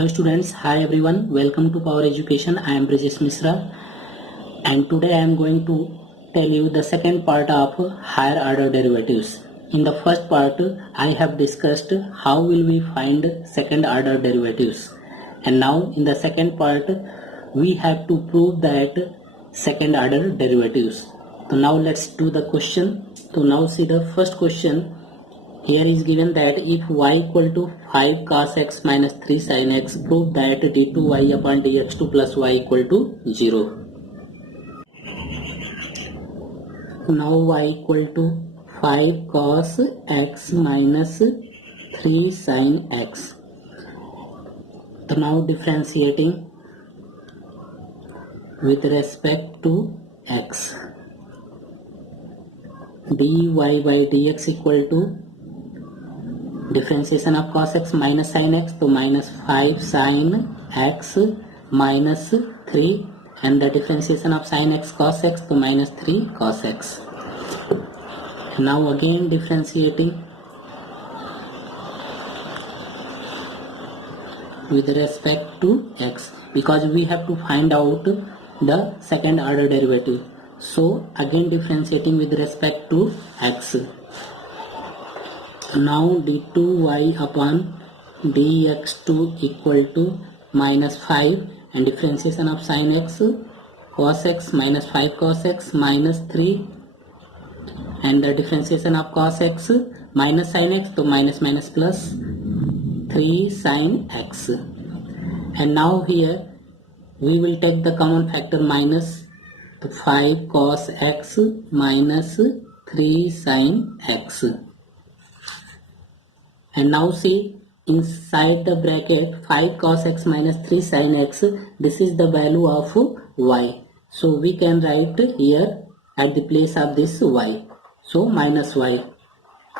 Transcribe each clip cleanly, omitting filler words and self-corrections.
Hello students, hi everyone, welcome to Power Education. I am Brijesh Misra and today I am going to tell you the second part of higher order derivatives. In the first part I have discussed how will we find second order derivatives, and now in the second part we have to prove that second order derivatives. So now let's do the question. So now see the first question. Here is given that if y equal to 5 cos x minus 3 sin x, prove that d2y upon dx2 plus y equal to 0. Now y equal to 5 cos x minus 3 sin x. So now differentiating with respect to x, dy by dx equal to differentiation of cos x minus sin x, तो minus 5 sin x minus 3, and the differentiation of sin x cos x, तो minus 3 cos x. Now again differentiating with respect to x, because we have to find out the second order derivative. So again differentiating with respect to x. Now d2y upon dx2 equal to minus 5, and differentiation of sin x cos x minus 5 cos x minus 3, and the differentiation of cos x minus sin x, so minus minus plus 3 sin x. And now here we will take the common factor minus 5 cos x minus 3 sin x. And now see inside the bracket 5 cos x minus 3 sin x, this is the value of y. So we can write here at the place of this y. So minus y.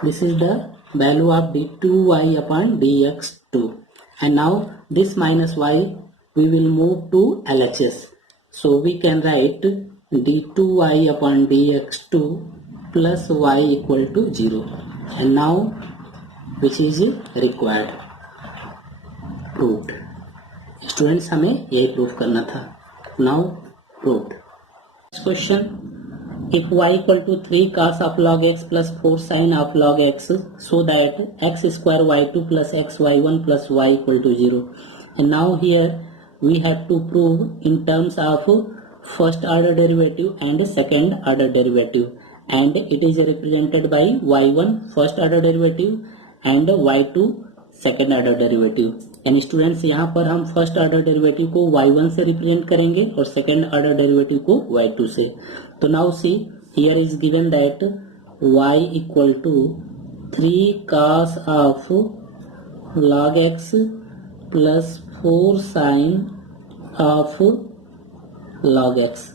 This is the value of d2y upon dx2. And now this minus y we will move to LHS. So we can write d2y upon dx2 plus y equal to 0. And now which is required, proved. Students हमें यही proof करना था. Now proved. Next question. If y equal to 3 cos of log x plus 4 sin of log x, so that x square y2 plus x y1 plus y equal to 0. And now here we have to prove in terms of first order derivative and second order derivative, and it is represented by y1 first order derivative and y2 second order derivative. यानी students यहाँ पर हम first order derivative को y1 से represent करेंगे और second order derivative को y2 से. तो now see here is given that y equal to 3 cos of log x plus 4 sin of log x,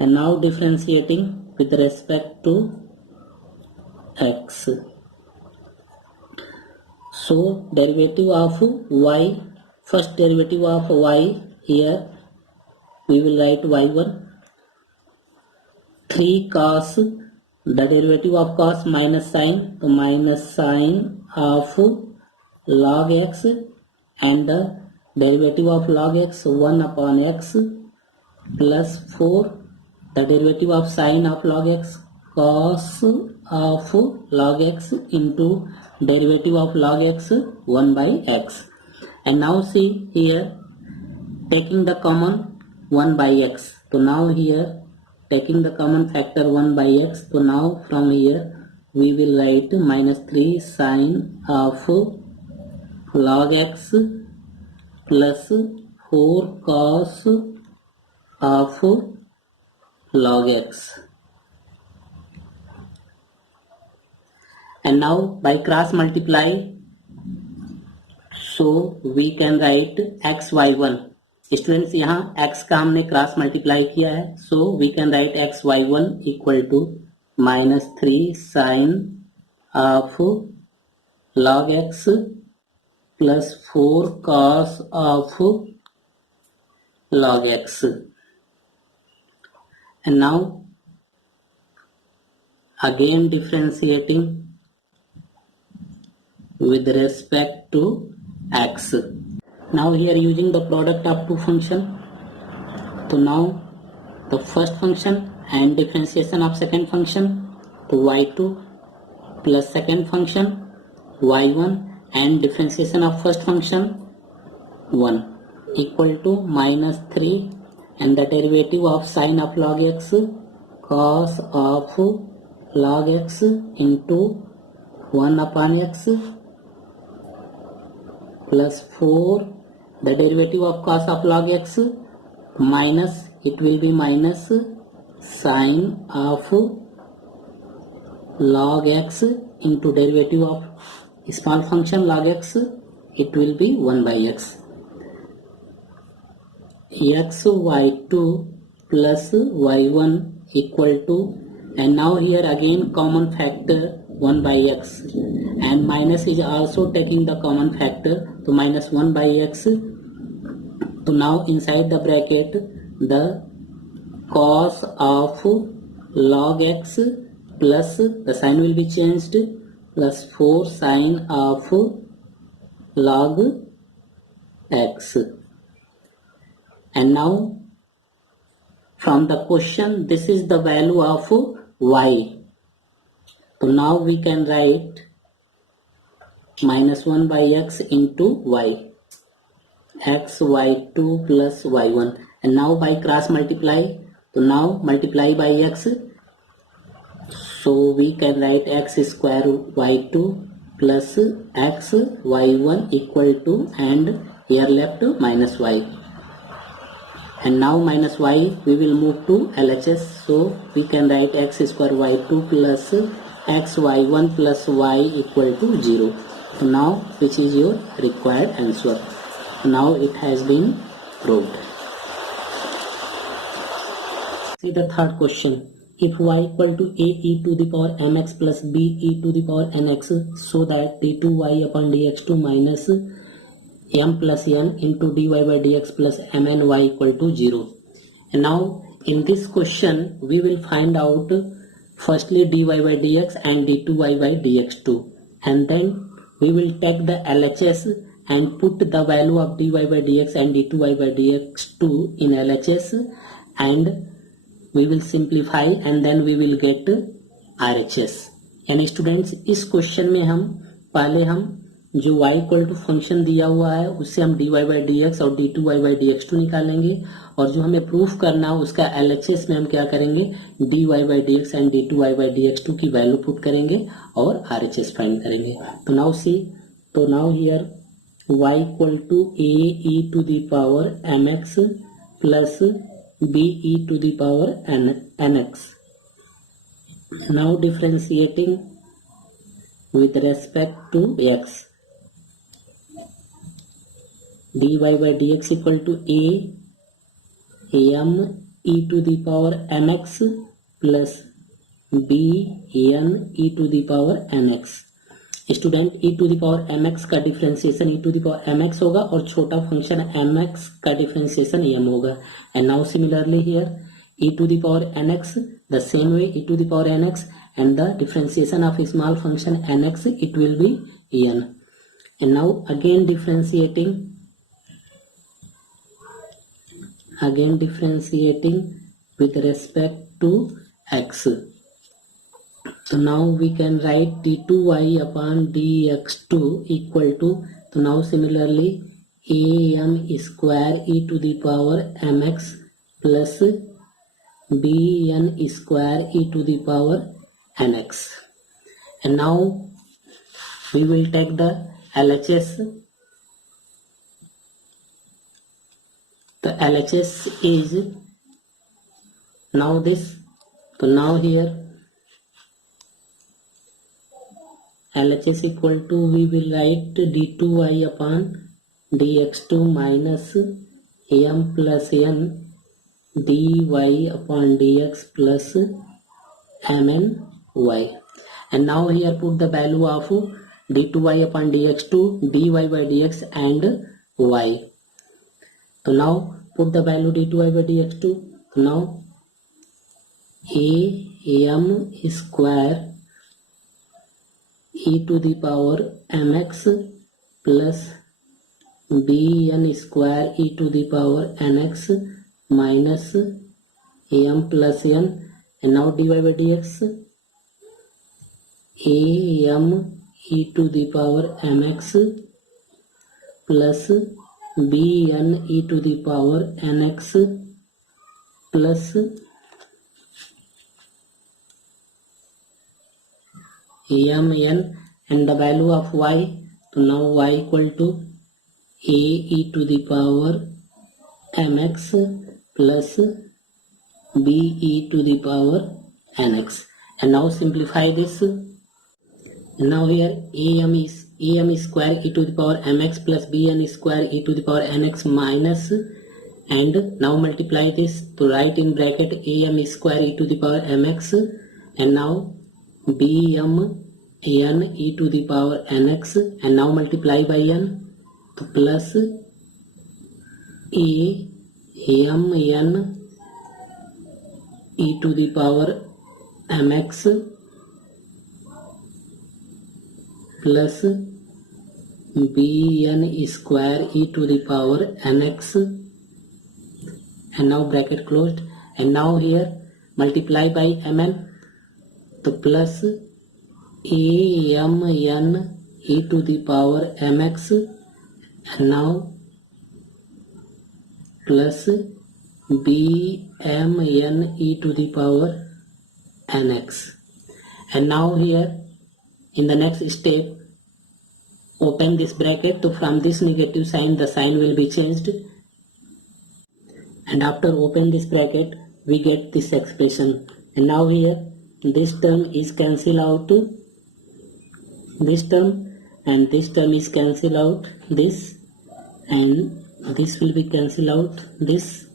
and now differentiating with respect to x. So derivative of y, first derivative of y, here we will write y1 3 cos, the derivative of cos minus sin, so minus sin of log x, and the derivative of log x 1 upon x plus 4, the derivative of sin of log x cos of log x into derivative of log x 1 by x. And now see here taking the common 1 by x. So now here taking the common factor 1 by x. So now from here we will write minus 3 sin of log x plus 4 cos of log x. And now by cross multiply, so we can write x y1. Students यहाँ x का हमने cross multiply किया है, so we can write x y1 equal to minus 3 sin of log x plus 4 cos of log x. And now again differentiating with respect to x. Now here using the product of two function. So now the first function and differentiation of second function, to y2 plus second function y1 and differentiation of first function 1 equal to minus 3 and the derivative of sine of log x cos of log x into 1 upon x plus 4 the derivative of cos of log x minus, it will be minus sine of log x into derivative of small function log x, it will be 1 by x. X y2 plus y1 equal to, and now here again common factor 1 by x and minus is also taking the common factor, so minus 1 by x. So now inside the bracket the cos of log x plus the sign will be changed plus 4 sine of log x. And now from the question this is the value of y. So now we can write minus 1 by x into y, x y2 plus y1, and now by cross multiply, so now multiply by x, so we can write x square y2 plus x y1 equal to, and here left minus y, and now minus y we will move to LHS, so we can write x square y2 plus x y1 plus y equal to 0. So now which is your required answer. Now it has been proved. See the third question. If y equal to a e to the power mx plus b e to the power nx, so that d2y upon dx2 minus m plus n into dy by dx plus mny equal to 0. And now in this question we will find out firstly dy by dx and d2y by dx2, and then we will take the LHS and put the value of dy by dx and d2y by dx2 in LHS, and we will simplify and then we will get RHS. यानी students इस question में हम पहले हम जो y equal to function दिया हुआ है उससे हम dy by dx और d2y by dx2 निकालेंगे, और जो हमें प्रूफ करना है उसका LHS में हम क्या करेंगे dy by dx and d2y by dx2 की वैल्यू पुट करेंगे और RHS फाइंड करेंगे. तो नाउ सी, तो now here y equal to a e to the power mx plus b e to the power nx. Now differentiating with respect to x, dy by dx equal to a m e to the power mx plus b n e to the power nx. Student e to the power mx का differentiation e to the power mx होगा और छोटा function mx का differentiation m होगा. And now similarly here e to the power nx the same way e to the power nx and the differentiation of a small function nx it will be n. And now again differentiating with respect to x. So now we can write d2y upon dx2 equal to, so now similarly am square e to the power mx plus bn square e to the power nx. And now we will take the LHS. The LHS is now this, so now here LHS equal to, we will write d2y upon dx2 minus m plus n dy upon dx plus mny. And now here put the value of d2y upon dx2, dy by dx and y. So now put the value d2y by dx2. So now am square e to the power mx plus bn square e to the power nx minus am plus n, and now dy by dx am e to the power mx plus bn e to the power nx plus amn, and the value of y, so now y equal to a e to the power mx plus b e to the power nx, and now simplify this. And now here am square e to the power mx plus bn square e to the power nx minus, and now multiply this to write in bracket am square e to the power mx, and now bm n e to the power nx, and now multiply by n, to plus a am n e to the power mx plus bn square e to the power nx, and now bracket closed, and now here multiply by mn, to plus amn e to the power mx, and now plus bmn e to the power nx, and now here in the next step open this bracket, so from this negative sign the sign will be changed, and after open this bracket we get this expression, and now here this term is cancel out this term, and this term is cancel out this, and this will be cancel out this,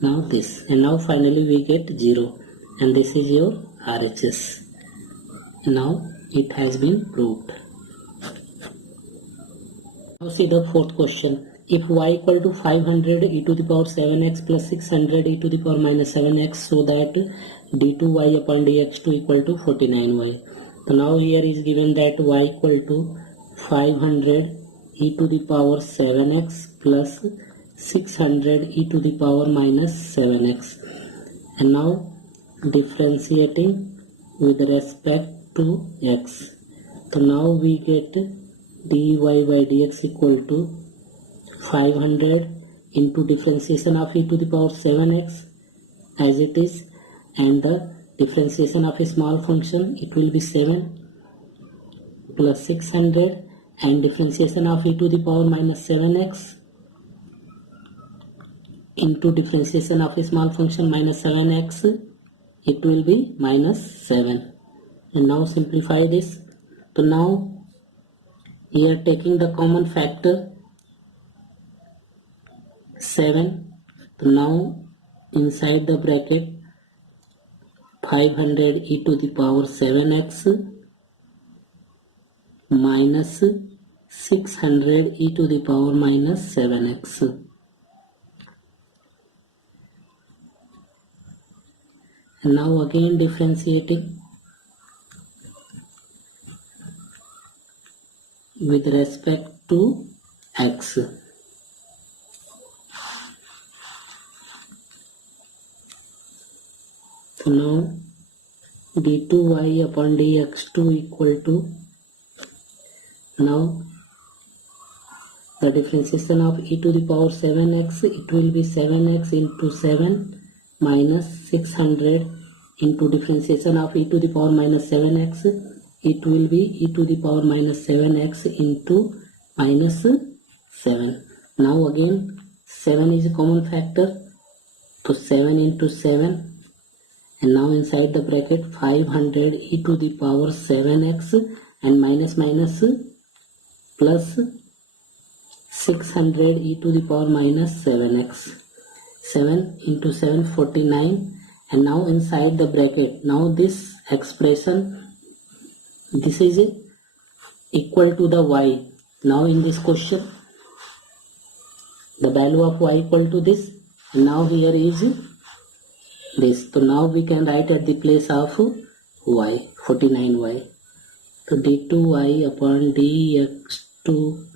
now this, and now finally we get 0, and this is your RHS. Now it has been proved. Now see the fourth question. If y equal to 500 e to the power 7x plus 600 e to the power minus 7x, so that d2y upon dx2 equal to 49y. So now here is given that y equal to 500 e to the power 7x plus 600 e to the power minus 7x, and now differentiating with respect to x. So now we get dy by dx equal to 500 into differentiation of e to the power 7x as it is, and the differentiation of a small function, it will be 7 plus 600, and differentiation of e to the power minus 7x into differentiation of a small function minus 7x, it will be minus 7. And now simplify this. So now here taking the common factor 7, so now inside the bracket 500 e to the power 7x minus 600 e to the power minus 7x, and now again differentiating with respect to x. So now d2y upon dx2 equal to, now the differentiation of e to the power 7x, it will be 7x into 7 minus 600 into differentiation of e to the power minus 7x, it will be e to the power minus 7x into minus 7. Now again 7 is a common factor, so 7 into 7, and now inside the bracket 500 e to the power 7x and minus minus plus 600 e to the power minus 7x. 7 into 7 49, and now inside the bracket, now this expression, this is equal to the y. Now in this question the value of y equal to this, and now here is this, so now we can write at the place of y 49y, so d2y upon dx2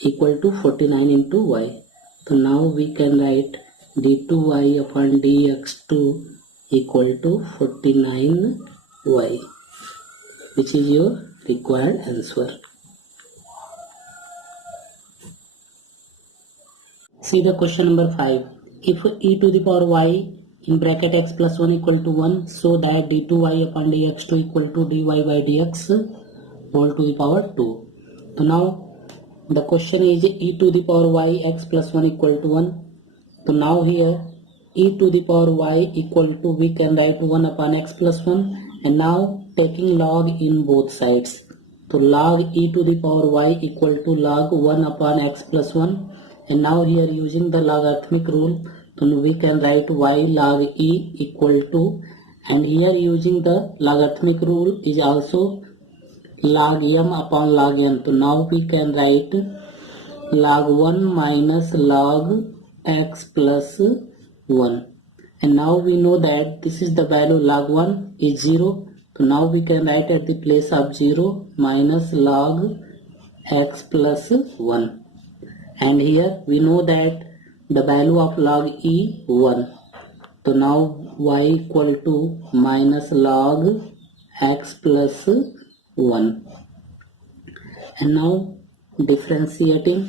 equal to 49 into y. So now we can write d2y upon dx2 equal to 49y, which is your required answer. See the question number 5. If e to the power y in bracket x plus 1 equal to 1, so that d2y upon dx2 equal to dy by dx whole to the power 2. So now the question is e to the power y x plus 1 equal to 1. So now here e to the power y equal to, we can write 1 upon x plus 1, and now taking log in both sides. So log e to the power y equal to log 1 upon x plus 1, and now here using the logarithmic rule, so we can write y log e equal to, and here using the logarithmic rule is also log m upon log n. So now we can write log 1 minus log x plus 1, and now we know that this is the value log 1 is 0. So now we can write at the place of 0 minus log x plus 1, and here we know that the value of log e 1. So now y equal to minus log x plus 1, and now differentiating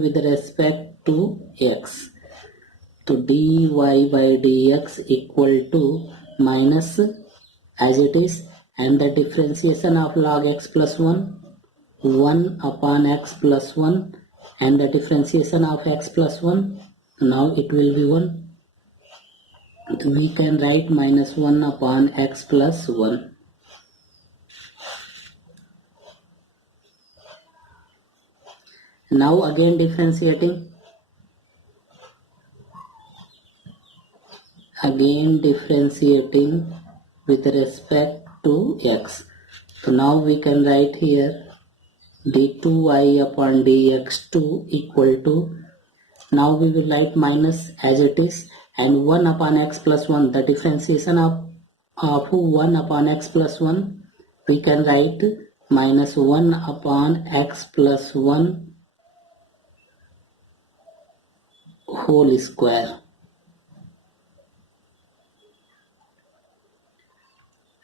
with respect to x. So dy by dx equal to minus as it is, and the differentiation of log x plus 1 upon x plus 1, and the differentiation of x plus 1, now it will be 1. We can write minus 1 upon x plus 1. Now again differentiating with respect to x. So now we can write here d2y upon dx2 equal to, now we will write minus as it is, and 1 upon x plus 1, the differentiation of 1 upon x plus 1, we can write minus 1 upon x plus 1 whole square.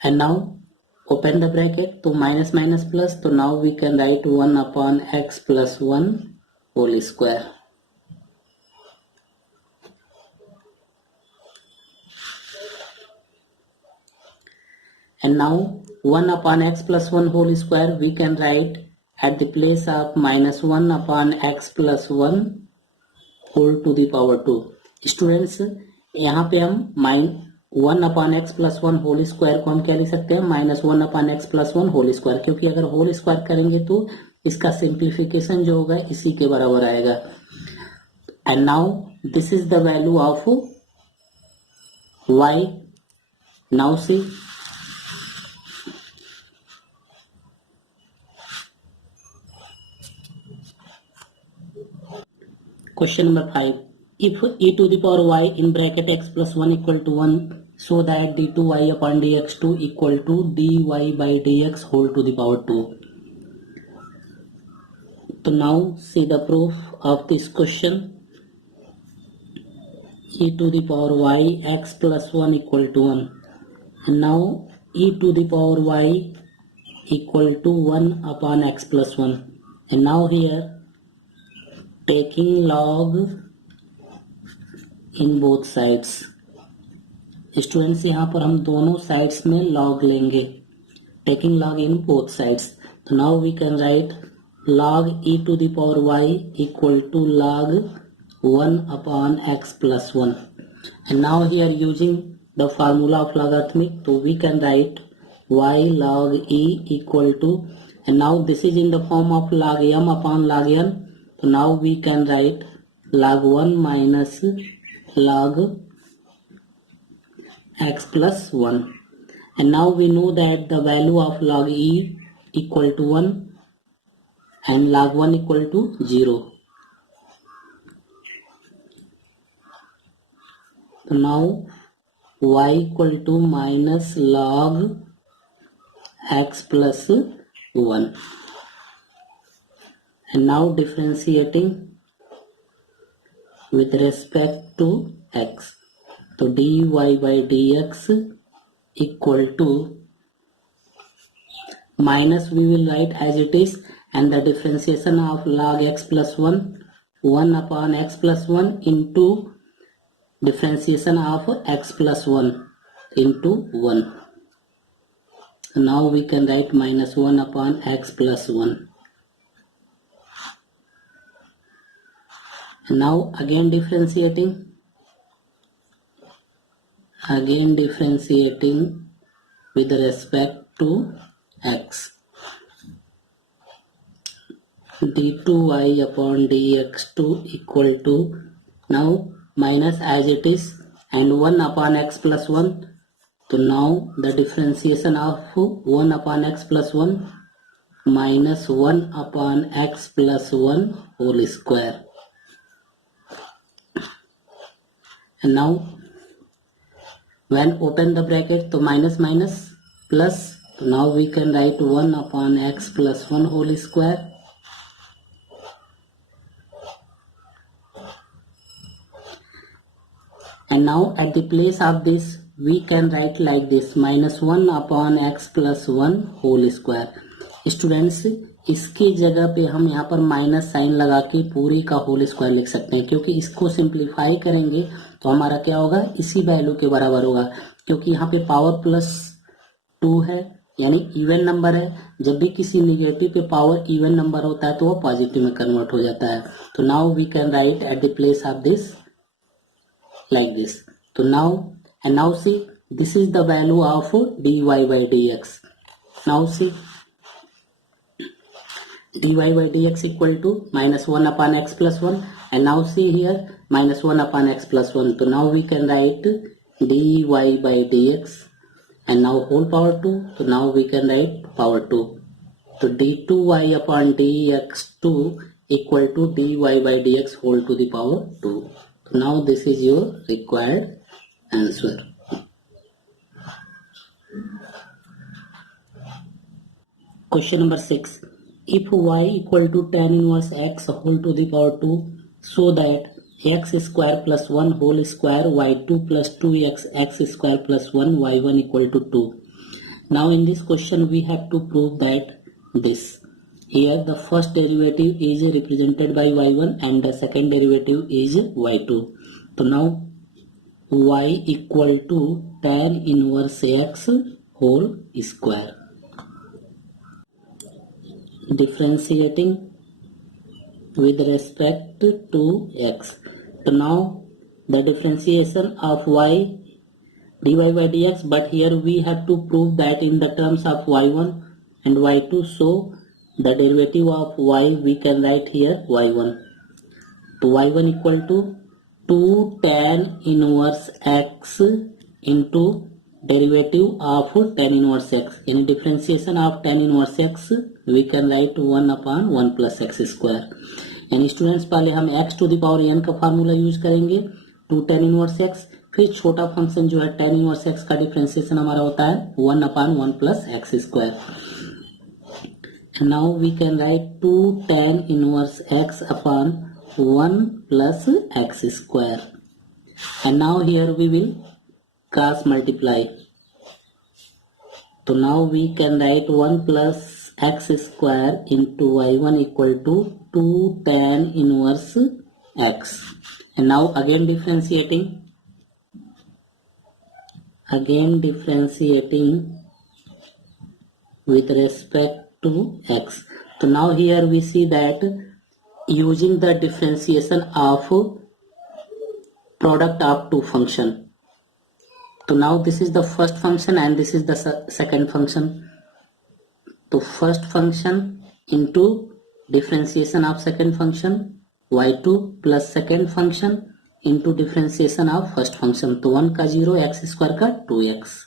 And now open the bracket to minus minus plus, so now we can write 1 upon x plus 1 whole square. And now 1 upon x plus 1 whole square we can write at the place of minus 1 upon x plus 1 whole to the power 2. Students, यहाँ पे हम 1 upon x plus 1 whole square को हम क्या लिख सकते हैं, minus 1 upon x plus 1 whole square, क्योंकि अगर होल स्क्वायर करेंगे तो इसका सिंप्लीफिकेशन जो होगा इसी के बराबर आएगा. And now this is the value of y. Now see question number 5. If e to the power y in bracket x plus 1 equal to 1, so that d2y upon dx2 equal to dy by dx whole to the power 2. So now see the proof of this question. E to the power y x plus 1 equal to 1, and now e to the power y equal to 1 upon x plus 1, and now here taking log in both sides. Students यहाँ पर हम दोनों sides में log लेंगे, taking log in both sides. तो now we can write log e to the power y equal to log 1 upon x plus 1, and now here using the formula of logarithmic, so we can write y log e equal to, and now this is in the form of log m upon log n. So now we can write log 1 minus log x plus 1, and now we know that the value of log e equal to 1 and log 1 equal to 0. So now y equal to minus log x plus 1. And now differentiating with respect to x. So dy by dx equal to minus we will write as it is, and the differentiation of log x plus 1 upon x plus 1 into differentiation of x plus 1 into 1. So now we can write minus 1 upon x plus 1. And now again differentiating with respect to x. d2y upon dx2 equal to, now minus as it is, and 1 upon x plus 1. So now the differentiation of 1 upon x plus 1 minus 1 upon x plus 1 whole square. And now when open the bracket, so minus minus plus, so now we can write 1 upon x plus 1 whole square. And now at the place of this we can write like this, minus 1 upon x plus 1 whole square. Students इसकी जगह पे हम यहाँ पर minus sign लगा के पूरी का होल स्क्वायर लिख सकते हैं, क्योंकि इसको सिंप्लीफाई करेंगे तो हमारा क्या होगा, इसी वैल्यू के बराबर होगा, क्योंकि यहाँ पे पावर प्लस 2 है यानी इवन नंबर है. जब भी किसी निगेटिव पे पावर इवन नंबर होता है तो वो पॉजिटिव में कन्वर्ट हो जाता है. तो now we can write at the place of this like this. So now see, this is the value of dy by dx. Now see, dy by dx equal to minus 1 upon x plus 1, and now see here minus 1 upon x plus 1. So now we can write dy by dx, and now whole power 2. So now we can write power 2. So d2y upon dx2 equal to dy by dx whole to the power 2. Now this is your required answer. Question number 6. If y equal to tan inverse x whole to the power 2, so that x square plus 1 whole square y2 plus 2x x square plus 1 y1 equal to 2. Now in this question we have to prove that this. Here the first derivative is represented by y1 and the second derivative is y2. So now y equal to tan inverse x whole square. Differentiating with respect to x. So now the differentiation of y dy by dx, but here we have to prove that in the terms of y1 and y2, so the derivative of y we can write here y1. So y1 equal to 2 tan inverse x into derivative of tan inverse x. In differentiation of tan inverse x we can write 1 upon 1 plus x square. यानी students पहले हम x to the power n का formula use करेंगे, 2 tan inverse x, फिर छोटा function जो है tan inverse x का डिफरेंशिएशन हमारा होता है 1 upon 1 plus x square. Now we can write 2 tan inverse x upon 1 plus x square. And now here we will cross multiply. So now we can write 1 plus x square into y1 equal to 2 tan inverse x. And now again differentiating with respect to x. So now here we see that using the differentiation of product of two function. So now this is the first function and this is the second function. So first function into differentiation of second function y2 plus second function into differentiation of first function. तो 1 का 0 x square का 2x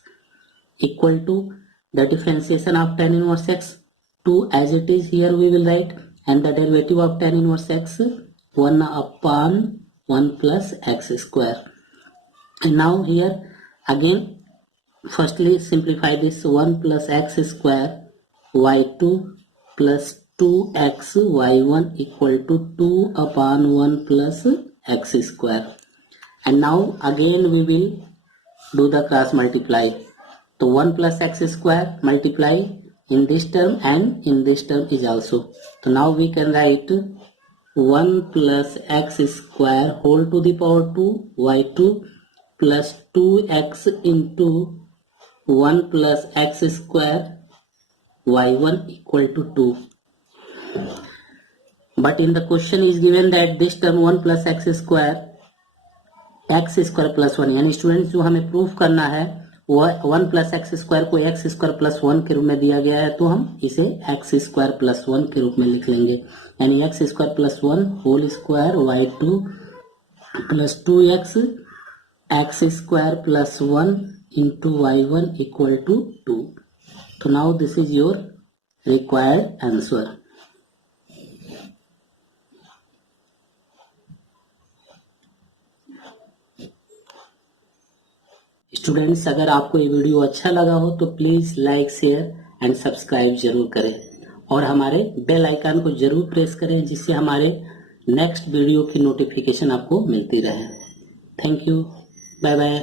equal to the differentiation of tan inverse x 2 as it is here we will write, and the derivative of tan inverse x 1 upon 1 plus x square. And now here again firstly simplify this 1 plus x square y2 plus 2x y1 equal to 2 upon 1 plus x square. And now again we will do the cross multiply. So 1 plus x square multiply in this term and in this term is also. So now we can write 1 plus x square whole to the power 2 y2 plus 2x into 1 plus x square y1 equal to 2. But in the question is given that this term 1 plus x square plus 1, यानी students जो हमें proof करना है वह 1 plus x square को x square plus 1 के रूप में दिया गया है, तो हम इसे एक्स स्क्वायर प्लस 1 के रूप में लिख लेंगे, यानी x square plus 1 whole square y2 plus 2x x square plus 1 into y1 equal to 2. तो now this is your required answer. Students, अगर आपको ये वीडियो अच्छा लगा हो तो please like share and subscribe जरूर करें और हमारे बेल आइकन को जरूर प्रेस करें जिससे हमारे नेक्स्ट वीडियो की नोटिफिकेशन आपको मिलती रहे. Thank you. Bye bye.